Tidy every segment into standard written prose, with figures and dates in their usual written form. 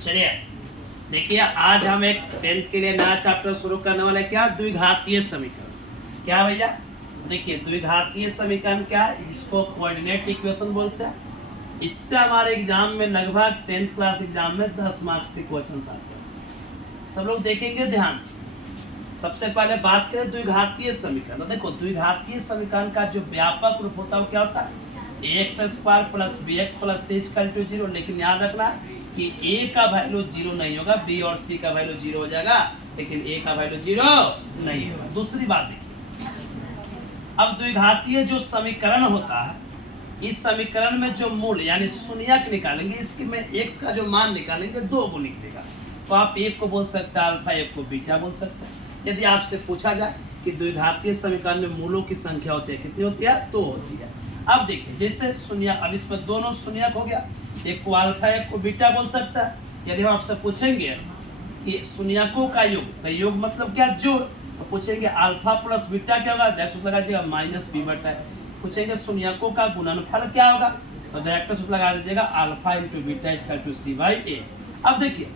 चलिए देखिए, आज हम एक 10th के लिए नया चैप्टर शुरू करने वाले हैं। क्या? द्विघातीय समीकरण। क्या भैया? देखिए, द्विघातीय समीकरण क्या है, जिसको कोऑर्डिनेट इक्वेशन बोलते हैं। इससे हमारे एग्जाम में लगभग 10th क्लास एग्जाम में 10 मार्क्स के क्वेश्चन आते हैं। सब लोग देखेंगे ध्यान से। सबसे पहले बात करें द्विघातीय समीकरण। देखो, द्विघातीय समीकरण का जो व्यापक रूप होता है वो क्या होता है? X square plus b x plus c equal to 0। लेकिन याद रखना कि ए का वैल्यू 0 नहीं होगा, बी और सी का वैल्यू 0 हो जाएगा, लेकिन ए का वैल्यू 0 नहीं होगा। दूसरी बात देखिए, अब द्विघातीय जो समीकरण होता है, इस समीकरण में जो मूल यानी शून्यक निकालेंगे, इसके में एक्स का जो मान निकालेंगे 2 को निकलेगा। तो आप एक को बोल सकते हैं अल्फा, एक को बीटा बोल सकते हैं। यदि आपसे पूछा जाए कि द्विघातीय समीकरण में मूलों की संख्या होती है, कितनी होती है? 2 होती है। अब देखिए, जैसे शून्य, अब इसमें दोनों शून्यक हो गया, एक को अल्फा एक को बीटा बोल सकता है। यदि हम आपसे पूछेंगे कि शून्यकों का योग, तो योग मतलब क्या? जोड़। तो पूछेंगे अल्फा प्लस बीटा क्या होगा? डायरेक्ट सूत्र लगा दीजिएगा माइनस बी बटा है। पूछेंगे शून्यकों का गुणनफल क्या होगा? तो डायरेक्ट सूत्र लगा दीजिएगा alpha into beta equal to C by A. अब देखिए,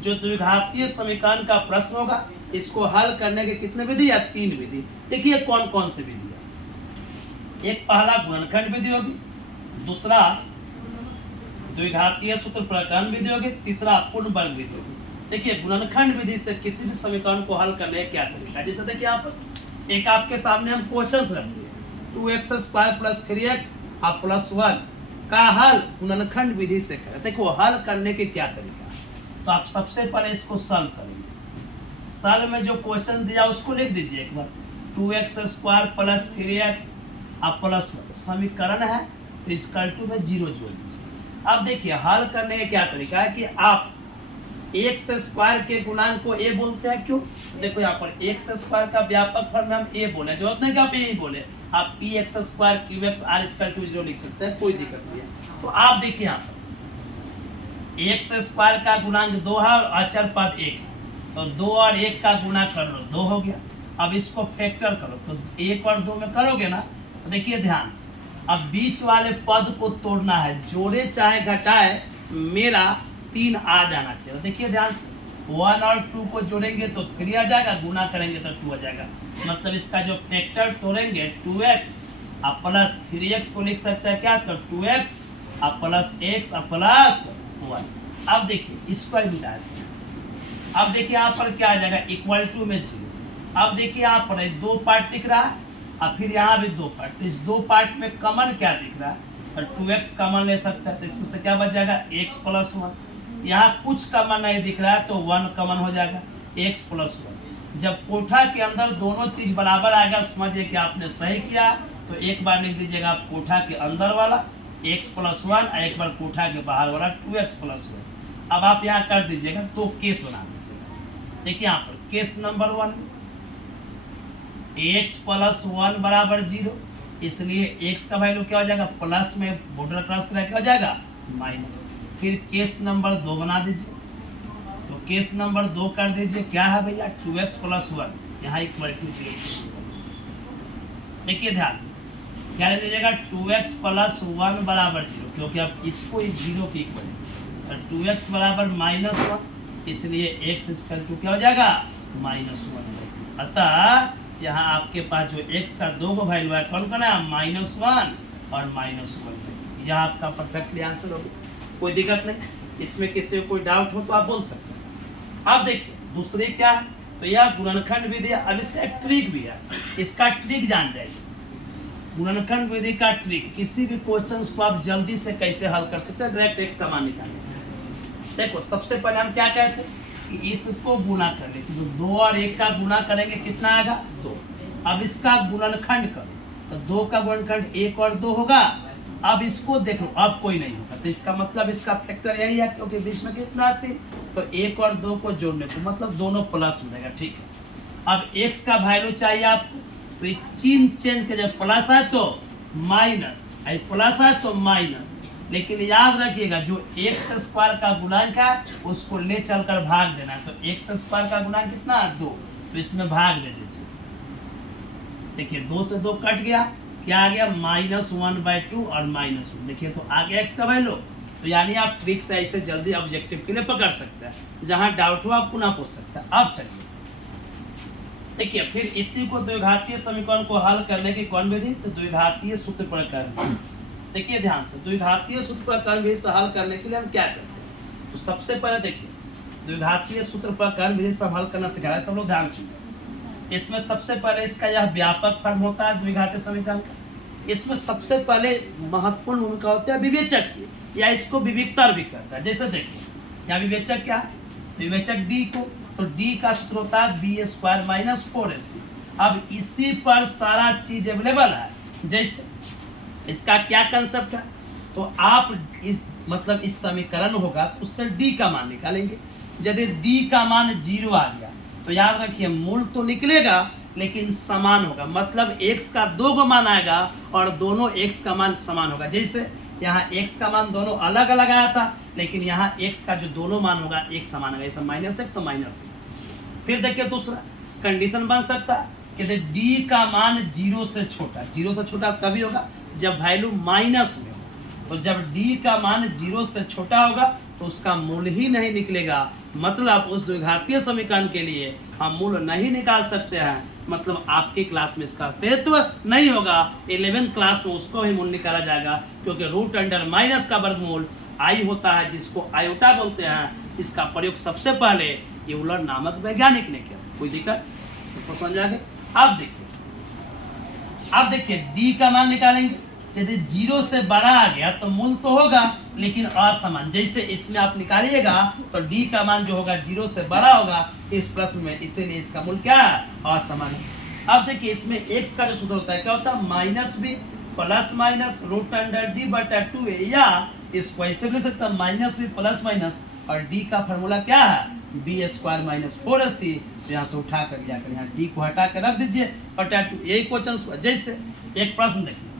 जो द्विघातीय समीकरण का प्रश्न होगा, इसको हल करने के कितने विधि या 3 विधि। देखिए कौन कौन सी विधि है। एक पहला गुणनखंड विधि होगी, दूसरा द्विघातीय सूत्र प्रकरण विधि होगी, तीसरा पूर्ण वर्ग विधि होगी। देखिए, गुणनखंड विधि से किसी भी समीकरण को हल करने का क्या तरीका है। जैसे देखिए, यहाँ पर एक आपके सामने हम क्वेश्चन रख दिए, 2x स्क्वायर प्लस 3x और प्लस 1 का हल गुणनखंड विधि से करें। देखो, हल करने के क्या तरीका है। तो आप सबसे पहले इसको सॉल्व करेंगे। सॉल्व में जो क्वेश्चन दिया उसको लिख दीजिए एक बार, 2x स्क्वायर प्लस 3x और प्लस 1 समीकरण है, तो इक्वल टू में 0 जोड़ दीजिए। अब देखिए, हल करने का क्या तरीका है कि आप एक्स स्क्वायर के गुणांक को ए बोलते हैं। क्यों? देखो, यहाँ पर एक्स स्क्वायर का व्यापक फॉर्म हम ए बोले, जरूरत नहीं कि आप ए बोले, आप p x square q x r equal to 0 लिख सकते हैं, कोई दिक्कत नहीं है। तो आप देखिए, यहाँ पर एक्स स्क्वायर का गुणांक 2 है और अचर पद 1 है, तो 2 और 1 का गुणा कर लो, 2 हो गया। अब इसको फैक्टर करो, तो 1 और 2 में करोगे ना, तो देखिए ध्यान से, अब बीच वाले पद को तोड़ना है, जोड़े चाहे घटाए, मेरा 3 आ जाना चाहिए। देखिए ध्यान से, 1 और 2 को जोड़ेंगे तो 3 आ जाएगा, गुना करेंगे तो 2 आ जाएगा। मतलब इसका जो फैक्टर तोड़ेंगे 2x और प्लस 3x को लिख सकते हैं क्या? तो 2x और प्लस x और प्लस 1। अब देखिए, इसको मिटा देते हैं। अब देखिए यहाँ पर क्या आ जाएगा? इक्वल टू में 0। अब देखिए यहाँ पर 2 पार्ट दिख रहा है और फिर यहाँ भी 2 पार्ट। तो इस 2 पार्ट में कॉमन क्या दिख रहा है? तो 2x कॉमन ले सकता है, तो इसमें से क्या बच जाएगा? x plus 1। यहाँ कुछ कॉमन नहीं दिख रहा है, तो 1 कॉमन हो जाएगा, x प्लस 1। जब कोठा के अंदर दोनों चीज बराबर आएगा, समझिए कि आपने सही किया। तो एक बार लिख दीजिएगा आप कोठा के अंदर वाला x प्लस 1 और एक बार कोठा के बाहर वाला 2x प्लस 1। अब आप यहाँ कर दीजिएगा, तो केस बना दीजिएगा। देखिए यहाँ पर केस नंबर 1, x प्लस 1 बराबर 0, इसलिए x का वैल्यू क्या हो जाएगा? प्लस में बॉर्डर क्रॉस करा क्या हो जाएगा? माइनस। फिर केस नंबर 2 बना दीजिए, तो केस नंबर 2 कर दीजिए, क्या है भैया? 2x प्लस 1, यहाँ इक्वल टू 0। देखिए ध्यान से, क्या लिख दीजिएगा? 2x प्लस 1 बराबर 0, क्योंकि अब इसको 0 के इक्वल है। तो 2x बराबर माइनस 1, इसलिए x इक्वल टू क्या हो जाएगा? माइनस 1। अतः यहाँ आपके पास जो x का 2 को वैल्यू है, कौन करना है? -1 और -1। यह आपका परफेक्टली आंसर होगा, कोई दिक्कत नहीं। इसमें किसी को कोई डाउट हो तो आप बोल सकते हैं। अब देखिए दूसरी क्या है, तो यह गुणनखंड विधि है। अब इसका एक ट्रिक भी है, इसका ट्रिक जान जाइए। गुणनखंड विधि का ट्रिक, किसी भी क्वेश्चन को आप जल्दी से कैसे हल कर सकते हैं, डायरेक्ट x का मान निकालेंगे। देखो, सबसे पहले हम क्या कहते हैं कि इसको गुना कर लीजिए, तो 2 और 1 का गुना करेंगे, कितना आएगा? 2। अब इसका गुणनखंड करो, तो 2 का गुणनखंड 1 और 2 होगा। अब इसको देखो, अब कोई नहीं होगा, तो इसका मतलब इसका फैक्टर यही है, क्योंकि बीच में कितना आती, तो 1 और 2 को जोड़ने को मतलब दोनों प्लस हो जाएगा। ठीक है, अब x का वैल्यू चाहिए आपको, तो ये चिन्ह चेंज कर, जब प्लस है तो माइनस, प्लस है तो माइनस। लेकिन याद रखिएगा, जो एक्स स्क्वायर का गुणांक है उसको ले चलकर भाग देना। तो एक्स स्क्वायर का गुणांक कितना? 2, तो इसमें भाग दे दीजिए। देखिए 2 से 2 कट गया, क्या आ गया? -1/2 और -1। देखिए तो आ गया x का वैल्यू, तो यानी आप ट्रिक से ऐसे जल्दी ऑब्जेक्टिव के लिए पकड़ सकते हैं, जहां डाउट हो आप पुनः पूछ सकते हैं। आप चलिए देखिए, फिर इसी को द्विघातीय समीकरण को हल करने की कौन विधि, तो द्विघातीय सूत्र प्रकरण। देखिए ध्यान से, द्विघातीय सूत्र प्रकरण विधि से हल करने के लिए हम क्या करते हैं, तो सबसे पहले देखिए द्विघातीय सूत्र प्रकरण विधि से हल करना सिखाया, सब लोग ध्यान सुनिए। इसमें सबसे पहले इसका यह व्यापक फॉर्म होता है द्विघातीय समीकरण का। इसमें सबसे पहले महत्वपूर्ण भूमिका होती है विवेचक की, या इसको विविक्तर भी कहता है। जैसे देखिए यहाँ विवेचक क्या है, विवेचक डी को, तो डी का सूत्र होता है बी स्क्वायर माइनस 4ac। अब इसी पर सारा चीज अवेलेबल है। जैसे इसका क्या कंसेप्ट है, तो आप इस मतलब इस समीकरण होगा तो उससे डी का मान निकालेंगे। यदि डी का मान 0 आ गया तो याद रखिए मूल तो निकलेगा लेकिन समान होगा, मतलब x का 2 मान आएगा और दोनों x का मान समान होगा। जैसे यहाँ x का मान दोनों अलग अलग आया था, लेकिन यहाँ x का जो दोनों मान होगा एक समान होगा। जैसे -1 तो -1। फिर देखिए दूसरा कंडीशन बन सकता है कि d का मान 0 से छोटा, 0 से छोटा कभी होगा जब वैल्यू माइनस में हो। तो जब d का मान 0 से छोटा होगा तो उसका मूल ही नहीं निकलेगा, मतलब उस द्विघातीय समीकरण के लिए हम मूल नहीं निकाल सकते हैं, मतलब आपके क्लास में इसका अस्तित्व नहीं होगा। 11th क्लास में उसको भी मूल निकाला जाएगा, क्योंकि रूट अंडर माइनस का वर्गमूल आई होता है, जिसको आयोटा बोलते हैं। इसका प्रयोग सबसे पहले यूलर नामक वैज्ञानिक ने किया। कोई दिक्कत, सबको समझ आ गए। अब देखिए डी का मान निकालेंगे। यदि 0 से बड़ा आ गया तो मूल तो होगा लेकिन असमान। जैसे इसमें आप निकालिएगा तो डी का मान जो होगा 0 से बड़ा होगा इस प्रश्न में, इसीलिए इसका मूल क्या है, असमान है। अब देखिए इसमें x का जो सूत्र होता है क्या होता है, -b plus minus root under D बटा 2a, या इसको ऐसे भी लिख सकता है -b प्लस माइनस, और d का फॉर्मूला क्या है बी स्क्वायर माइनस 4ac। तो यहाँ से उठा कर लिया कर, यहाँ d को हटा कर रख दीजिए बटा 2, यही क्वेश्चन। जैसे एक प्रश्न देखिए,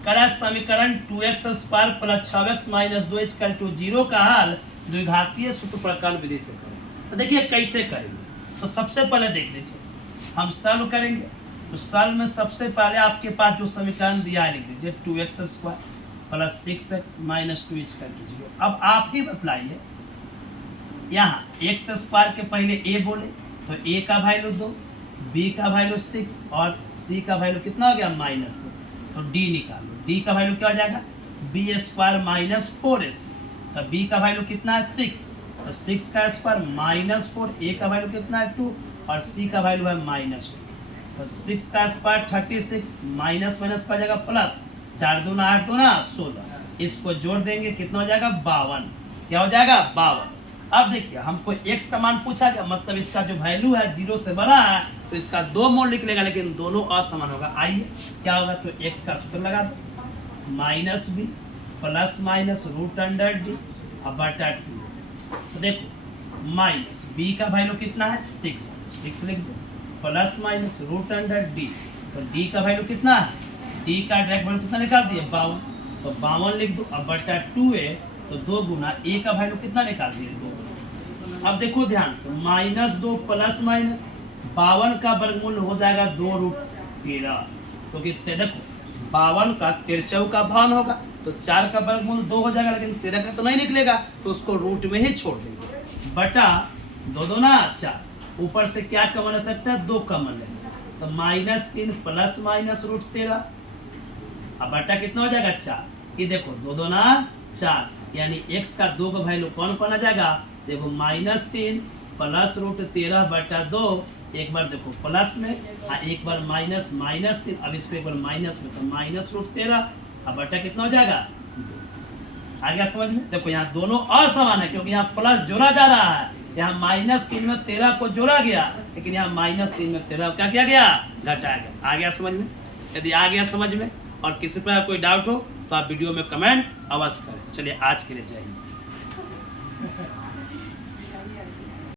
करा समीकरण 2x square plus 6x minus 2h equal to 0 का हल द्विघातीय सूत्र प्रकरण विधि से करें। तो देखिए कैसे करेंगे, तो सबसे पहले देख लीजिए हम सॉल्व करेंगे। तो सॉल्व में सबसे पहले आपके पास जो समीकरण दिया है लिख दीजिए 2x square plus 6x minus 2h equal to 0। अब आप ही बतलाइए, यहाँ x स्क्वायर के पहले a बोले तो a का वैल्यू 2, b का वैल्यू 6 और c का वैल्यू कितना हो गया -2। तो d निकालो, d का वैल्यू क्या हो जाएगा बी स्क्वायर माइनस 4ac। तो b का वैल्यू कितना है 6, तो 6 का स्क्वायर -4, a का वैल्यू कितना है 2 और c का वैल्यू है -2। तो 6 का स्क्वायर 36 माइनस माइनस का हो जाएगा प्लस, 4 दूना 8 दूना 16, इसको जोड़ देंगे कितना हो जाएगा 52। क्या हो जाएगा 52। अब देखिए हमको x का मान पूछा गया, मतलब इसका जो वैल्यू है 0 से बड़ा है तो इसका 2 मूल निकलेगा, लेकिन दोनों असमान होगा। आइए क्या होगा, तो x का सूत्र लगा दो -b plus minus root under D बटा 2। तो देखो माइनस b का वैल्यू कितना है 6, 6 लिख दो, plus minus root under D, तो d का वैल्यू कितना है, d का डायरेक्ट वैल्यू कितना निकाल दिए 52, तो 52 लिख दो। अब बटा 2a, तो 2 गुना a का वैल्यू कितना निकाल दिए 2। अब देखो ध्यान से -2 प्लस माइनस 52 का वर्गमूल हो जाएगा 2√13, क्योंकि देखो 52 का 13 का भान होगा तो 4 का वर्गमूल 2 हो जाएगा, लेकिन 13 का तो नहीं निकलेगा तो उसको रूट में ही छोड़ देंगे। बटा 2 दूना 4, ऊपर से क्या कमन ले सकता है 2 कमन लेंगे, तो -3 प्लस माइनस √13, अब बटा कितना हो जाएगा 4। ये देखो 2 दूना 4, यानी x का 2 का वैल्यू कौन बना जाएगा, देखो -3 प्लस √13 बटा 2, एक बार देखो प्लस में एक बार माइनस -3, अब इसको एक बार माइनस में, तो -√13, अब बटा कितना हो जाएगा 2। आ गया समझ में। देखो यहाँ दोनों असमान है, क्योंकि यहाँ प्लस जोड़ा जा रहा है, यहाँ -3 में 13 को जोड़ा गया, लेकिन यहाँ -3 में 13 क्या किया गया, घटाया गया। आ गया समझ में। यदि आ गया समझ में और किसी प्रकार कोई डाउट हो तो आप वीडियो में कमेंट अवश्य करें। चलिए आज के लिए जय हिंद।